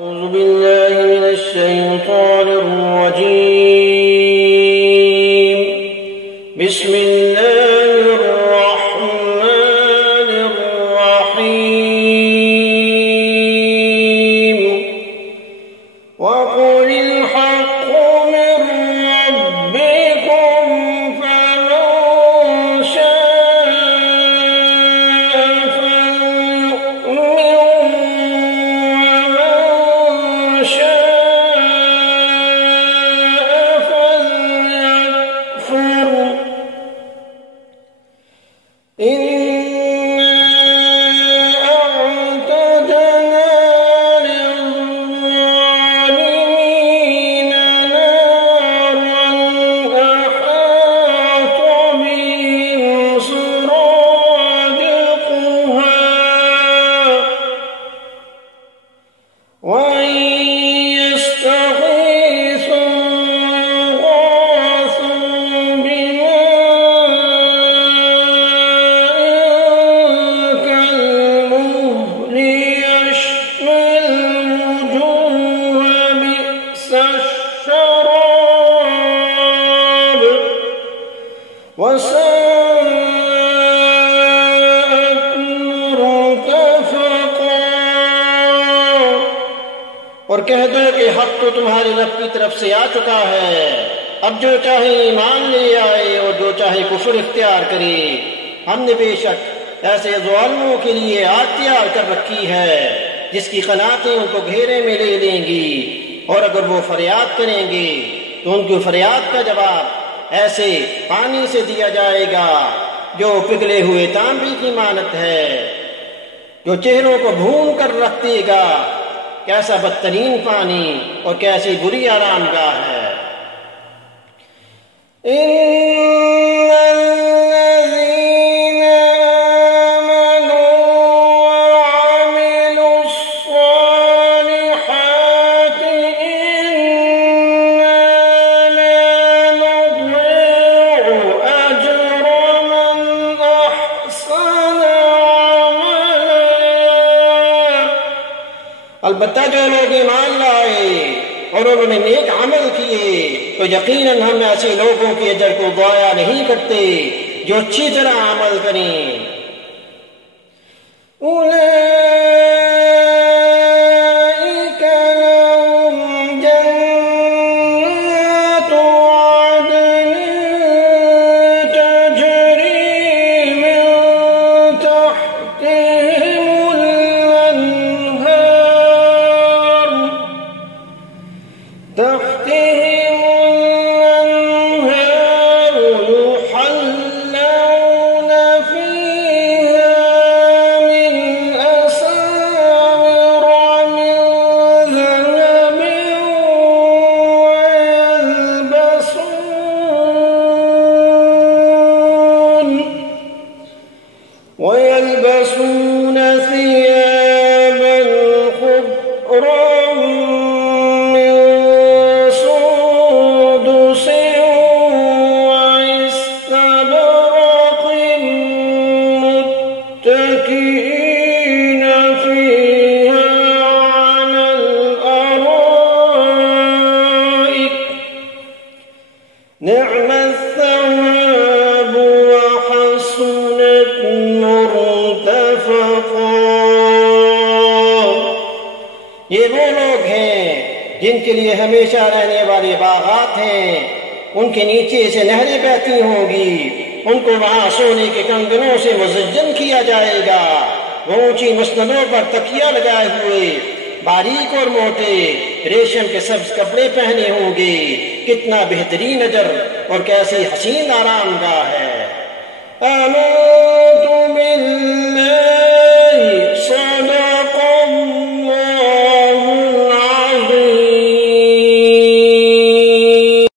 أعوذ बिल्लाहि मिनश शैतानिर रजीम बिस्मिल्लाहिर रहमानिर रहीम वक़ुलिल हक़्क़ु मिर रब्बिकुम फमन शाअ फलयु'मिन वमन शाअ फलयकफुर إنا أعتدنا للظالمين نارا أحاط بهم سرادقها وإن يستغيثوا يغاثوا بماء كالمهل يشوي الوجوه بئس الشراب وساءت مرتفقا। और कह दो कि हक तो तुम्हारे रब की तरफ से आ चुका है, अब जो चाहे ईमान ले आए और जो चाहे कुफ्र इख्तियार करे। हमने बेशक ऐसे ज़ालिमों के लिए आग तैयार कर रखी है जिसकी क़नातें उनको घेरे में ले लेंगी, और अगर वो फरियाद करेंगे तो उनकी फरियाद का जवाब ऐसे पानी से दिया जाएगा जो पिघले हुए तांबे की मानत है, जो चेहरों को भून कर रख देगा। कैसा बदतरीन पानी और कैसी बुरी आरामगाह है। इन्नल्लज़ीन आमनू वअमिलुस्सालिहाति इन्ना ला नुज़ि'ु अजरा मन अहसना अमला। अलबत्ता जो लोग ईमान लाए और उन्होंने नेक अमल किए तो यकीनन हम ऐसे लोगों के अजर को ज़ाया नहीं करते जो अच्छी तरह अमल करें। उलाइक लहुम जन्नातु अदन तजरी मिन तहतिहिमुल अन्हार يحلون فيها من أساور من ذهب ويلبسون ثيابا خضرا من سندس واستبرق متكئين فيها على الأرائك نعم الثواب وحسنت مرتفقا। ये वो लोग हैं जिनके लिए हमेशा रहने वाले बागात हैं, उनके नीचे से नहरें बहती होंगी, उनको वहां सोने के कंगनों से मुज़ज्जन किया जाएगा। वो ऊंची मसनदों पर तकिया लगाए हुए बारीक और मोटे रेशम के सब्ज कपड़े पहने होंगे। कितना बेहतरीन अजर और कैसी हसीन आरामगाह है।